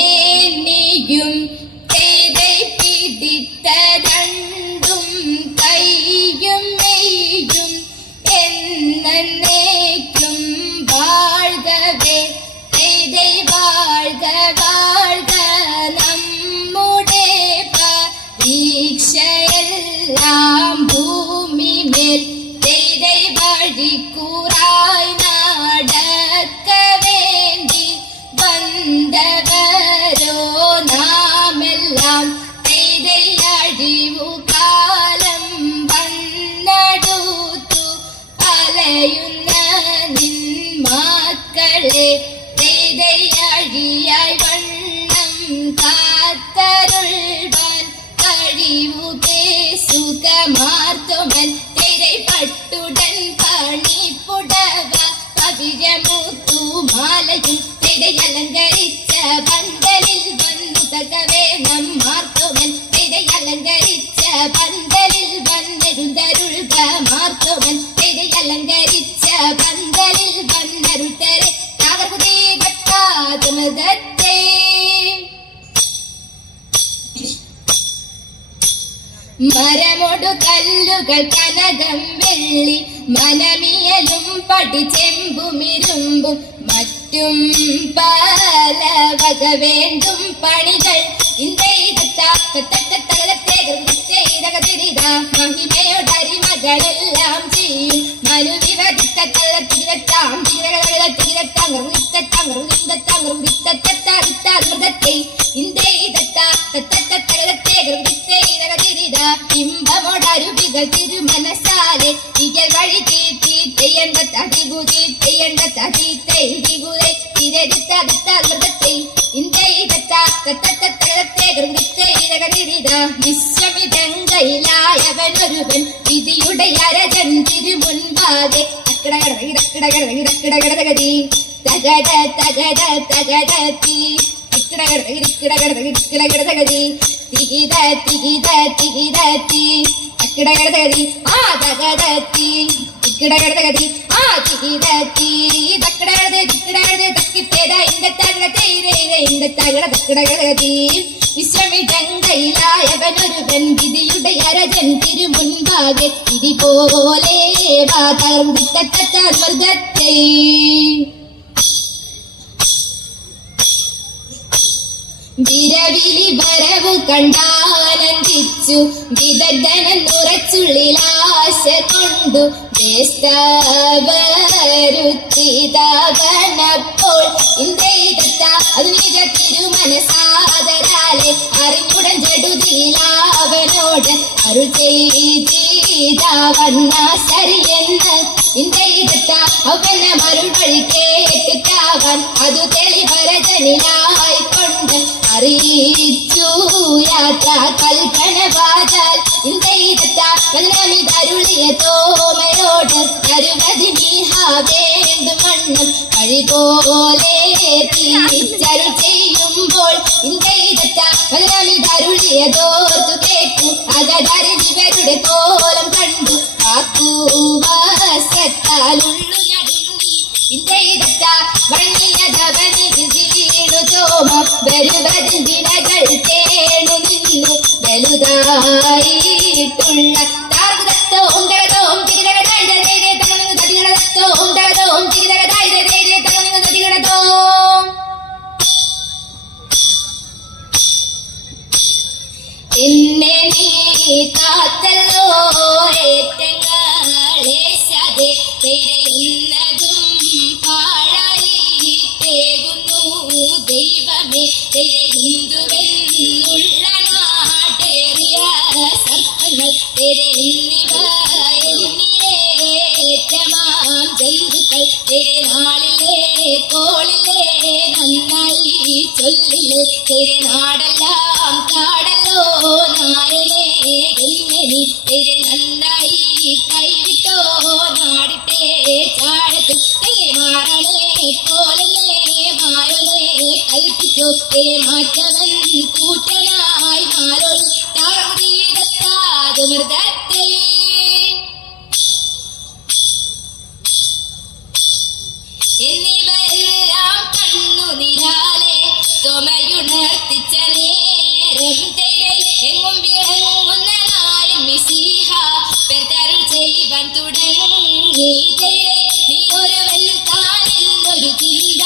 മേനിയും കൈതൈ പിടിത്തരണ്ടും കൈയും നെയ്യും എന്നേക്കും വാഴ്കവേ കൈതൈ വാഴ്ക വാഴ്ക നമ്മുടെ പരീക്ഷയെല്ലാം ഭൂമി മേൽ കൈതൈ വഴിക്കൂറായി നടക്ക വേണ്ടി വന്നവരോ നാമെല്ലാം കൈതൈ അഴിവു കാലം വന്നടുത്തു അലയുന്ന നിൻ മക്കളെ കൈതൈ അഴിയായി വണ്ണം കാത്തരുൾവാൻ കഴിവു സുഖമാർത്തുമൻ കൈതൈ പട്ടുടൻ പണിപ്പുടവ പവിഴമുത്തുമാലയും കൈതൈ അലങ്കരിച്ച പന്തലിൽ വന്നു തകവേണം മാർത്തുമൻ കൈതൈ അലങ്കരിച്ച പന്തലിൽ വന്നരുതരുൾക മാർത്തുമൻ കൈതൈ അലങ്കരിച്ച പന്തലിൽ വന്നരുതരെ നാഗർകുതി ഘട്ടാതമദത്തെ മരമൊടു കല്ലുകൾ കനകം വെള്ളി മനമിയലും പടിച്ചെമ്പുമിരുമ്പും മറ്റും പല വക വേണ്ടും പണികൾ മഹിമയോടരിമകളെല്ലാം ചെയ്യും ഇമ്പമോടരുവികൾ തിരുമനസാലെ ഇകൽ വഴി തീട്ടി തെയ്യണ്ട തടികു തീട്ടയ്യണ്ട തടി തൈകുതൈ തിരരുത്തേ വിശ്വമിതങ്കയിലായവനൊരുവൻ വിധിയുടെ അരജൻ തിരുമുൻപാകെ തകട തകട തകട തകടത്തി തകതി തികിത തികിത തികിതത്തി തകടതി ആ തകടത്തി തകതി ആ തികിതത്തി തകടതി വിശ്രമിതങ്കയിലായവനൊരുവൻ വിധിയുടെ അരജൻ തിരുമുൻപാകെ വിധി പോലെ മൃഗത്തെ വിരവിലി വരവു കണ്ടാനന്ദിച്ചു വിദഗ്ധനെന്നുറച്ചുള്ളിലാശ കൊണ്ടു വരുത്തിതവനപ്പോൾ ഇന്ദ്രയിതത്ത അത് നിജ തിരുമനസാദരാലെ അറിഞ്ഞുടൻ ജഡുതിയിലാവനോട് അരുൾ ചെയ്തവന്ന ശരിയെന്ന് ഇന്ദ്രയിതത്ത അവന മറുപടി കേട്ടിട്ടാവൻ അതു തെളിവരജനിലായിക്കൊണ്ട് അറിയിച്ചു യാത്ര കൽപ്പന വാചാൽ ഇന്ദ്രയിതത്ത പതിനാമിതരുളിയ തോമയോട് തരുവതി നീഹ വേണ്ടുമണ്ണം കഴിപോലെ തിരിച്ചരുൾ ചെയ്യുമ്പോൾ ഇന്ദ്രയിതത്ത പതിനാമിതരുളിയതോർത്തു കേട്ടു അതരിവരുടെ കോലം കണ്ടു ആക്കുവാസത്താലുള്ളു നടുങ്ങി ഇന്ദ്രയിതത്ത വണ്ണിയതവന് വീണു തോമ വരുവതിൻ ദിനകൾ തേണു നിന്നു വലുതായിട്ടുള്ള താർഗതോം തകതോം തിരിതകതായിരതേരെ തകനു തതികളതോം തകതോം തിരിതകതായിരതേരെ തകനു തതികളതോം എന്നെ നീ കാത്തല്ലോ ഏറ്റങ്ങളേശാതെ തിരയുന്നതും പാഴായിട്ടേകുന്നു ദൈവമേ ഹിന്ദുവെന്നുള്ള നാട്ടേറിയ സർപ്പങ്ങൾ എന്നിവേറ്റമാം ജന്തുക്കൾ നാളിലെ കോളിലെ നന്നായി ചൊല്ലില്ലേ നാടല്ല കാടല്ലോ നാരനെ എന്നെ നന്നായി കൈവിട്ടോ നാടിട്ടെ ചാടത്ത് മാറണേ പോലല്ലേ മാറണേ കൽപ്പിച്ചോ മാറ്റവൻ കൂട്ടനായി മാറൊരു താഴ്തത്താത് മൃഗത്തെ എന്നിവയെല്ലാം കണ്ണുനിരാലെ തൊമയുണർത്തിച്ച നേരം തേരെ എങ്ങും വിളങ്ങുന്ന നായൻ മിശിഹ പെരുതരുൾ ചെയ്യുവാൻ തുടങ്ങി തേരെ നീ ഒരുവൻ താനെന്നൊരു ചിന്ത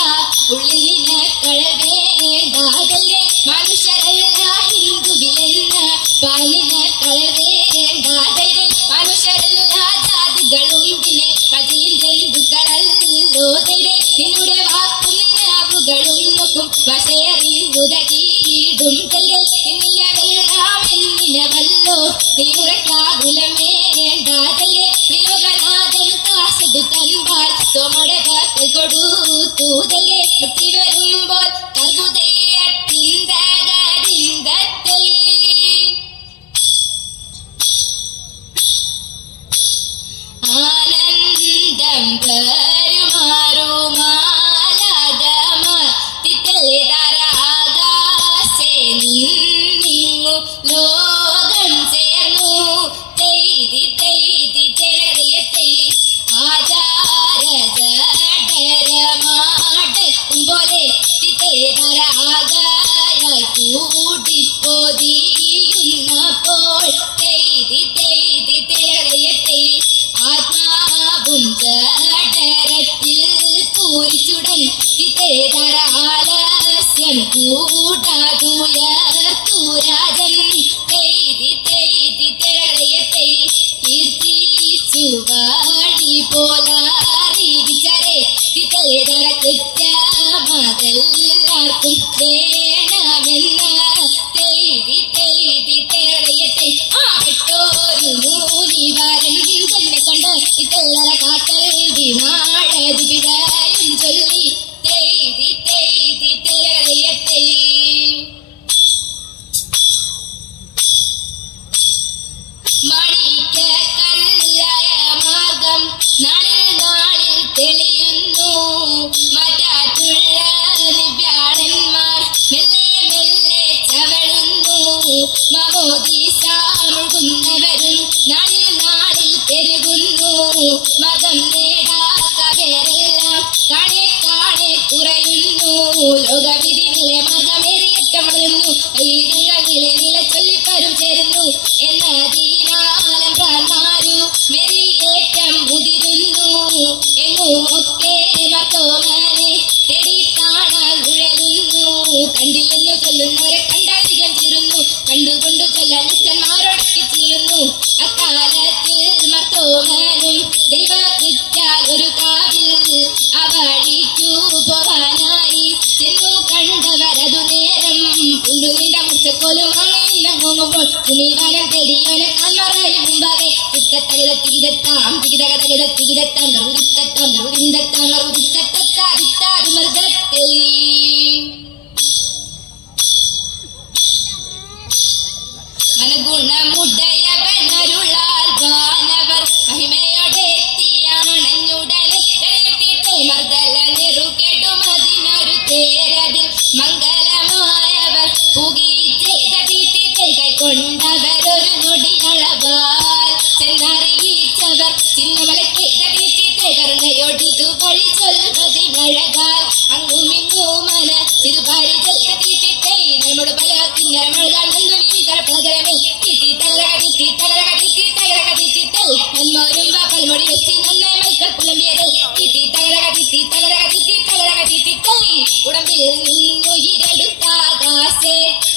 ഉള്ളിൽ നിനക്കൾ വേണ്ട തേരെ മനുഷ്യരല്ല ഹിന്ദുവിലെന്ന് പാലിനക്കൾ വേണ്ട തേരെ മനുഷ്യരല്ല ജാതികളും പിന്നെ പതിയും ജന്തുക്കളല്ലോ തേരെ നിന്നുടെ വാക്കും നിനാവുകളും നോക്കും വശയറിയുതകീടും തേരെ എന്നിനവെല്ലാം എന്നിനവല്ലോ നീ ഉറക്കാകുലം വേണ്ട തേരെ പ്രയോഗനാഥൻ കാശതു തൻപാൽ തോമടെ പക്കൽ കൊടുത്തു തേരെ മുക്തി വരുമ്പോൾ കർബുദയത്തിന്തകതിന്തത്തെ ആനന്ദം പെരുമാറുമാലകമ തിത്തലിതരാകാശേ നിന്നിങ്ങു ലോകം ചേർന്നു തെയ്തി തെയ്തി തെരയത്തെ ആചാര ജഡരമാടക്കും പോലെ തിത്തലിതരാകായ കൂടിപ്പോതിയുന്നപ്പോൾ തെയ്തി തെയ്തി തെരയത്തെ ആത്മാവും ജഡരത്തിൽ പൂരിച്ചുടൻ തിതേതരാലസ്യം കൂടാതുയർത്തുരാജൻ തെയ്തി തെയ്തി തെരയത്തെ കീർത്തിച്ചു വാഴി പോലാറിയിച്ചരെ തിതേതര കൃത്യമതെല്ലാവർക്കും വേണമെന്ന് തെയ്തി തെയ്തി തെരയത്തെ ആട്ടോരു മൂനിവരൻ തന്നെ കണ്ട് ഇത്തര കാക്കൽ ദിനാഴതി പിഴയും ചൊല്ലി തെയ്തി തെയ്തി തെരയത്തെ മണിക്ക കല്ലായ മാർഗം നാളിൽ നാളിൽ തെളിയുന്നു മറ്റാറ്റുള്ള ദിവ്യാളന്മാർ മെല്ലെ മെല്ലെ ചവളുന്നു മമോദീസാമുകുന്നവരും നാളിൽ നാളിൽ പെരുകുന്നു മതം നേടാത്തവരെല്ലാം കാണെ കാണെ കുറയുന്നു ലോകവിധികളെ മതമേറിയറ്റം വളരുന്നു ഐതിഹ്യങ്ങളിലെ നില ചൊല്ലിപ്പരും ചേരുന്നു എന്നതിനാലം പ്രാന്മാരു മെറിയേറ്റം മുതിരുന്നു എങ്ങുമൊക്കെ മർത്തോമനെ തേടി കാണാൻ ഉഴലുന്നു കണ്ടില്ലെന്നു ചൊല്ലുന്നവരെ കണ്ടാധികം ചീറുന്നു കണ്ടുകൊണ്ടു ചൊല്ലാൻ നിഷ്ഠന്മാരോടൊക്കെ ചീരുന്നു അക്കാലത്തിൽ മർത്തോമനും ദൈവകൃത്യാൽ ഒരു കാവിൽ അവഴിക്കു പോവാനായി ചെന്നു കണ്ടവരതു നേരം ഉണ്ടു നിണ്ട മുച്ചക്കോലും അങ്ങുമ്പോൾ ഭൂമിവാനം തേടിയോനെ കണ്ണറയിൽ മുമ്പാകെ തിത്തത്തകിതത്തികിതത്താം തികിതകതകിതത്തികിതത്താം ഗർവുദിത്തത്താം ഗർവുദിന്തത്താം ഗർവുദിത്തത്താദിത്താതി മൃഗത്തെ മനഗുണമുടയവനരുളാൽ വാനവർ മഹിമയോടെത്തിയാണഞ്ഞുടനെ മർദ്ദല നെറുകെടുമതിനൊരു തേരതിൽ മംഗലമായവർ കൈക്കൊണ്ടവരൊരു നൊടിയളവാൽ ചെന്നറിയിച്ചവർ ചിന്നമലയ്ക്ക് കരുണയോടിതു വഴി ചൊൽവതിനഴകാൽ അങ്ങുമിങ്ങുമന ചിറുപാരി നമ്മുടെ പല കിന്നരമഴുകാൻ പലതരമേ നന്മോരും പൽമൊഴി വെച്ച് നന്നായി മക്കൾ പുലമ്പിയത് ഉടമ്പിൽ നിന്നുയിരെടുത്താകാശേ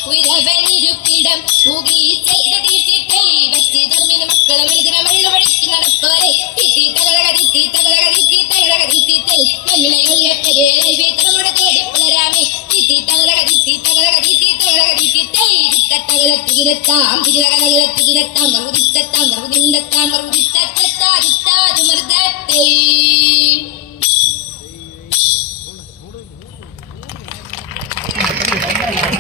ഉയരവനിരുപ്പിടം ഊകി ചെയ്ത തീർത്തിട്ടേ വച്ച് ധർമ്മിന് മക്കളും എഴുതിന വെള്ള വഴിക്ക് നടപ്പോരെ മഞ്ഞിളയൊഴിയപ്പരേ തലമുട തേടി പുലരാമേ തികിരത്താം തികിരത്താം ഗർവുദിത്തത്താം ഗർവുദിന്തത്താം ഗർവുദിത്തത്താദിത്താതു മൃഗത്തെ